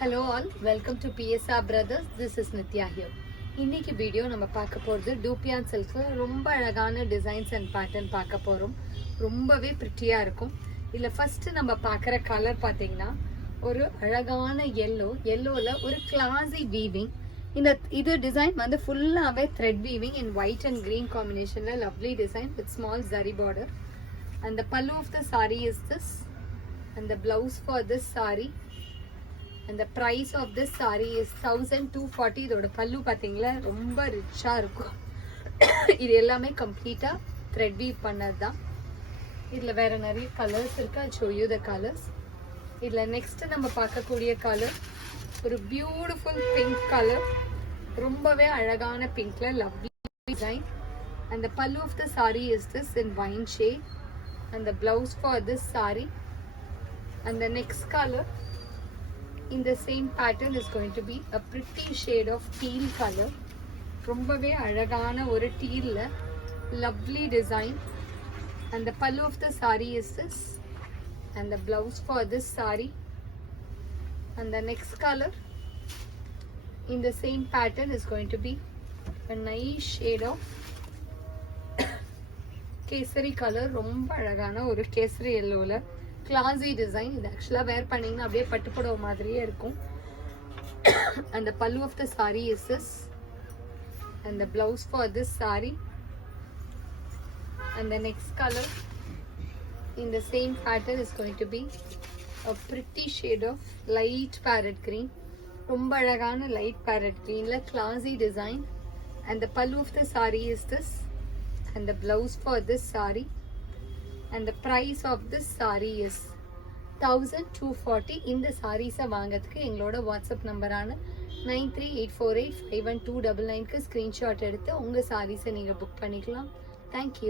Hello all, welcome to PSR Brothers. This is Nitya here. இன்னைக்கு வீடியோ நம்ம பார்க்க போகிறது டூப்பியான் சில்க்ல ரொம்ப அழகான டிசைன்ஸ் அண்ட் பேட்டர்ன் பார்க்க போகிறோம். ரொம்பவே பிரிட்டியாக இருக்கும். இதில் ஃபஸ்ட்டு நம்ம பார்க்குற கலர் பார்த்தீங்கன்னா ஒரு அழகான எல்லோவில் ஒரு கிளாஸி வீவிங். இது டிசைன் வந்து ஃபுல்லாகவே thread weaving in white and green காம்பினேஷனில் lovely design with small zari border. And the pallu of the saree is this, and the blouse for this saree, and the price of this saree is 1240. இதோட பல்லு பார்த்தீங்களா ரொம்ப ரிச்சாக இருக்கும். இது எல்லாமே கம்ப்ளீட்டாக த்ரெட் வீவ் பண்ணது தான். இதில் வேறு நிறைய கலர்ஸ் இருக்குது. I show you the colours. இதில் நெக்ஸ்ட்டு நம்ம பார்க்கக்கூடிய கலர் ஒரு பியூட்டிஃபுல் பிங்க் கலர். ரொம்பவே அழகான பிங்க்கில் lovely design. And the pallu of the saree is this in wine shade, and the blouse for this saree, and the next color in the same pattern is going to be a pretty shade of teal color. ரொம்பவே அழகான ஒரு டீல்ல lovely design, and the pallu of the saree is this, and the blouse for this saree, and the next color in the same pattern is going to be a nice shade of kesari கலர். ரொம்ப அழகான ஒரு கேசரி எல்லோவில் classy design. இது ஆக்சுவலாக வேர் பண்ணிங்கன்னா அப்படியே பட்டுப்புடவை மாதிரியே இருக்கும். அந்த pallu of the sari is this, and the blouse for this sari, and the next colour in the same pattern is going to be a pretty shade of light parrot green. ரொம்ப அழகான லைட் பேரட் கிரீனில் classy design. And the pallu of the sari is this, and the blouse for this saree, and the price of this saree is 1240. இந்த சாரீஸை வாங்கிறதுக்கு எங்களோட வாட்ஸ்அப் நம்பரான 9384851299க்கு ஸ்க்ரீன்ஷாட் எடுத்து உங்கள் சாரீஸை நீங்கள் புக் பண்ணிக்கலாம். தேங்க்யூ.